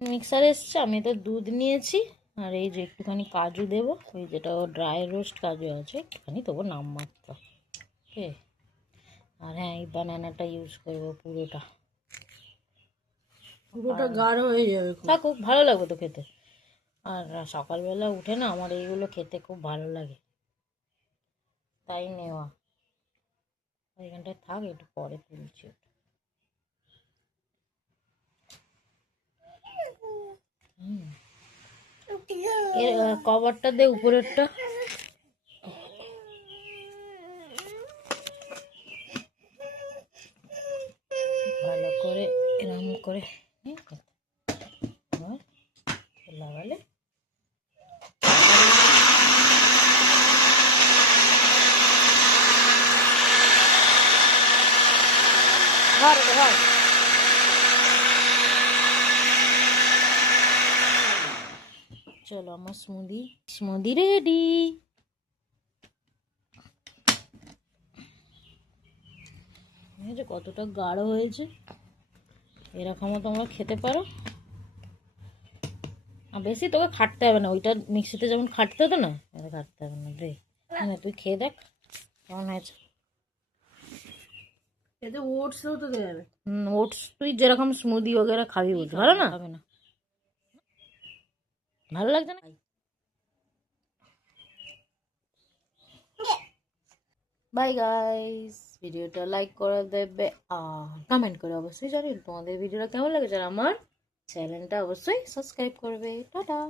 Mixer এসছে, আমি তো দুধ নিয়েছি আর এই যে একটুখানি কাজু দেবো, ওই যেটা ড্রাই রোস্ট কাজু আছে একটুখানি দেবো নামমাত্র। ওকে, আর হ্যাঁ এই বানানাটা ইউজ করবো পুরোটা, পুরোটা গাঢ় হয়ে যাবে, খুব ভালো লাগবে তো খেতে। আর সকালবেলা উঠে না আমার এইগুলো খেতে খুব ভালো লাগে, তাই নেওয়া। এখানটায় থাক, একটু পরে তুলছি। এর কভারটা দে, উপরেরটা। ভালো করে এরম করে লাগালে চলো আমার স্মুদি রেডি। কতটা গাঢ় হয়েছে, এরকমও তোমরা খেতে পারো। আর বেশি তোকে খাটতে হবে না, ওইটা মিক্সিতে যেমন খাটতে হতো না, এটা খাটতে হবে না। দে তুই খেয়ে দেখ কেমন হয়েছে। এতে ওটসও তো দেওয়া যাবে। ওটস তুই যেরকম স্মুদি वगैरह খাবি বলতে, ভালো না হবে না, ভালো লাগছে না। বাই গাইস, ভিডিওটা লাইক করে দেবে আর কমেন্ট করে অবশ্যই জানিয়ে তোমাদের ভিডিওটা কেমন লেগেছে, আর আমার চ্যানেলটা অবশ্যই সাবস্ক্রাইব করবে। টাটা।